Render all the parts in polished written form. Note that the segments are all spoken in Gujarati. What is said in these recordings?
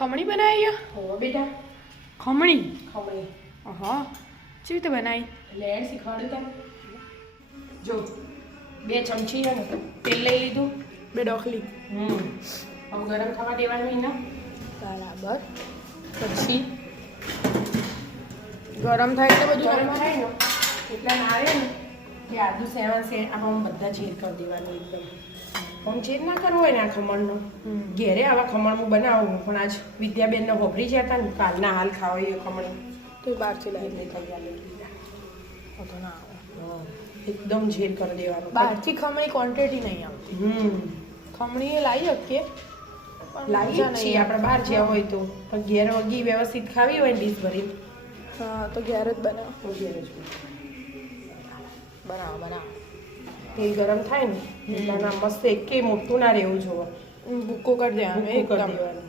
ખમણી બનાવી? હો બેટા, ખમણી. ખમણી. હા, કેવી રીતે બનાવી? લેણ શીખવાડું તને. જો 2 ચમચી છે ને તેલ લઈ લીધું, 2 ડોકલી. હવે ગરમ થવા દેવાનું એના. બરાબર. પછી ગરમ થાય એટલે બધું ગરમ થાય ને એટલા આવે ને કે આદુ સેવા છે આમાં બધા ઝેર કરી દેવાનું એકદમ. આમ ઝેર ના કરવો હોય ને આ ખમણનો. ઘેરે આવા ખમણ હું બનાવું, પણ આજ વિદ્યાબેનને હોભરી ગયા હતા ને કાલના હાલ ખાવા એ ખમણ તો બહારથી લાવી તૈયાર લઈ લીધા. તો ના આવે. એકદમ ઝેર કરી દેવાનું. બહારથી ખમણી ક્વોન્ટિટી નહીં આવતી. ખમણી એ લાવી શકીએ, લાવી છીએ આપણે બહાર જ્યાં હોય તો, પણ ઘેર વગી વ્યવસ્થિત ખાવી હોય ને ડીશ ભરી. હા, તો ઘેર જ બનાવો. તો ઘેર જ બનાવો. તેલ ગરમ થાય ને એટલે ના મસ્ત એકે મોટું ના રહેવું જોવે. ભૂકો કરી દેવાનું. કરી દેવાનું.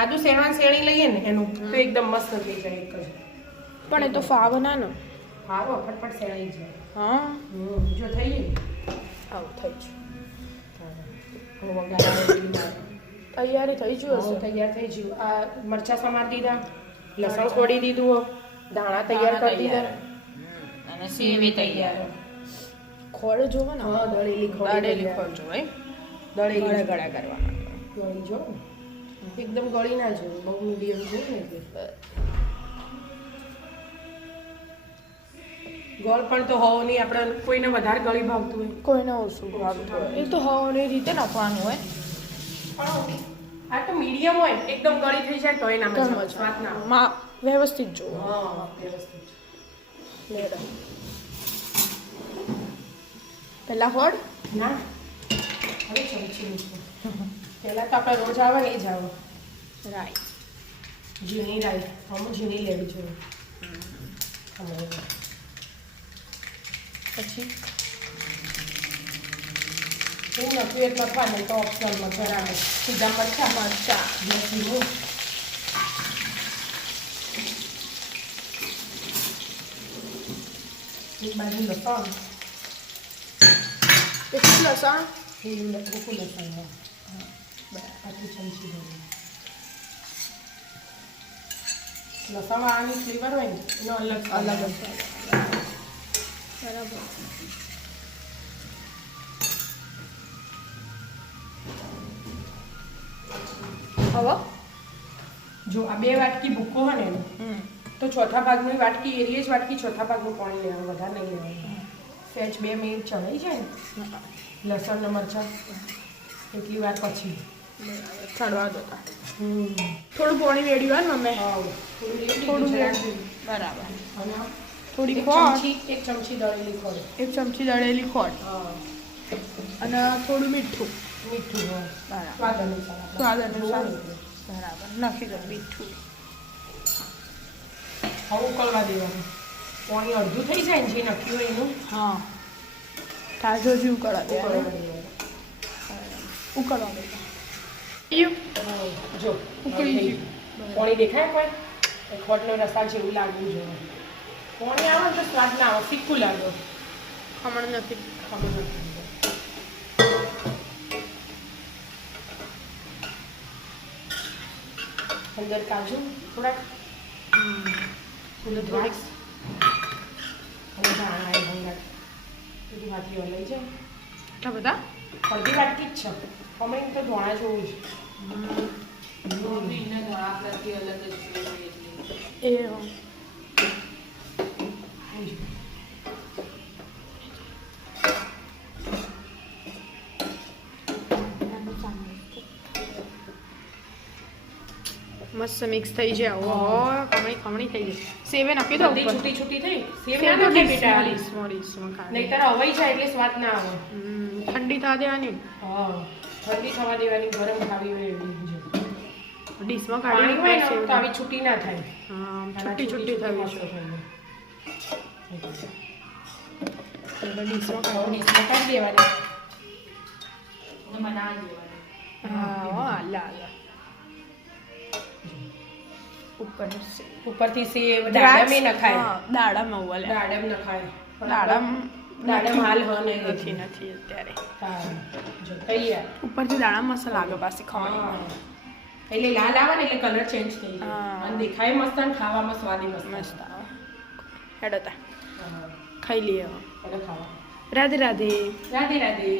આદુ શેણવાન શેણી લઈએ ને એનું તો એકદમ મસ્ત થઈ જાય એક જ. પણ એ તો ફાવ ના ને. ફાવો ફટફટ શેણાઈ જાય. હા, જો થઈ ગઈ. આવું થઈ ગયું. તૈયારી થઈ ગયું હશે. તૈયાર થઈ ગયું. આ મરચાં સમાર દીધા, લસણ ખોડી દીધું, દાણા તૈયાર કરી દીધા અને સેવ તૈયાર. ખોળ જોવો ને. હા, દળેલી ખોળ જોવો. દળેલી ગળા કરવાના. ગળી જો એકદમ ગળી ના જોઈએ, બહુ મીડિયમ જોઈએ ને. ગોળ પણ તો હોવો નહીં, આપણે કોઈને વધારે ગળી ભાવતું હોય, કોઈને ઓછું ભાવતું હોય. એ તો હવાની રીતે નાખવાનું હોય. આ તો મીડિયમ હોય, એકદમ ગળી થઈ જાય તો એના મજા સ્વાદ ના આવે. વ્યવસ્થિત જોવો. હા, વ્યવસ્થિત. પહેલા ખોળ ના હવે ચમચી મૂકવું. પહેલાં તો આપણે રોજ આવે એ જ આવે. રાઈ, ઝીણી રાઈ, અમુક ઝીણી લેવી જોઈએ. પછી હું નથી એક લખવા નહીં તો ઓપ્શનલ મરચાં આવે. સીધા મરચાં ઝીણું. એક બાજુ લસણ. કેટલું લસણ? ભૂખું લસણ. આટલી ચમચી ભરી. લસણ વાળાની ફ્લેવર હોય ને એનો અલગ બરાબર. હવે જો આ 2 વાટકી ભૂકો હોય ને એનો તો ચોથા ભાગની વાટકી એરિયે જ વાટકી ચોથા ભાગનું પાણી લેવાનું, વધારે નહીં લેવાનું. સહેજ 2 મિનિટ ચડાઈ જાય ને લસણ ને મરચાં એટલી વાર પછી ચડવા દો. થોડું પાણી વેડ્યું હોય ને અમે. થોડું બરાબર. અને થોડી ખોળ, 1 ચમચી દળેલી ખોળ, 1 ચમચી દળેલી ખોળ અને થોડું મીઠું. બરાબર. સ્વાદ અનુસાર બરાબર નાખી દો મીઠું. હવે ઉકળવા દેવાનું. પાણી અડધું થઈ જાય ને જે નાખ્યું હોય એનું. હા, તાજો જ ઉકળવા દેવાનું. ઉકળવા દે. જો ઉકળી ગયું. પાણી દેખાય કોઈ ખોટનો રસા જેવું લાગવું જોઈએ. પાણી આવે ને તો સ્વાદ ના આવે, ફીકું લાગે. ખમણ નથી. અંદર કાજુ થોડાક, થોડું દ્રાક્ષ અને ધાણા ભંગાર બધું વાટીઓ લઈ જાય. એટલા બધા અડધી વાટકી જ છે. ખમણી તો ધોણા જોવું છે. એ મસ્ત મિક્સ થઈ જાય. ઓહો, ખમણી થઈ ગઈ. સેવે નાખી દો ઉપર. છૂટી થઈ. સેવ ના નાખી બેટા. નહીંતર અવાઈ જાય એટલે સ્વાદ ના આવે. ઠંડી થવા દેવાની. હા, ઠંડી થવા દેવાની. ગરમ ખાવી હોય એવી ડીશમાં પાણી કાઢી હોય ને તો આવી છૂટી ના થાય. હા, છૂટી થવી છે. ડીશમાં કાઢી દેવાની. હા, આલા ઉપરથી સેવ દાડમ નખાય. દાડમ ઓવલ દાડમ નખાય. દાડમ હાલ નહીં નથી અત્યારે. જો તૈયાર. ઉપરથી દાડમ મસાલા આગળ પાછી ખમણી. એટલે લાલ આવે ને એટલે કલર ચેન્જ થઈ જાય હા. અને દેખાય મસ્ત અને ખાવામાં સ્વાદી મસ્ત મસ્ત આવે હેડો તા હા. ખાઈ લઈએ હવે. એટલે ખાવા રાધે રાધે રાધે રાધે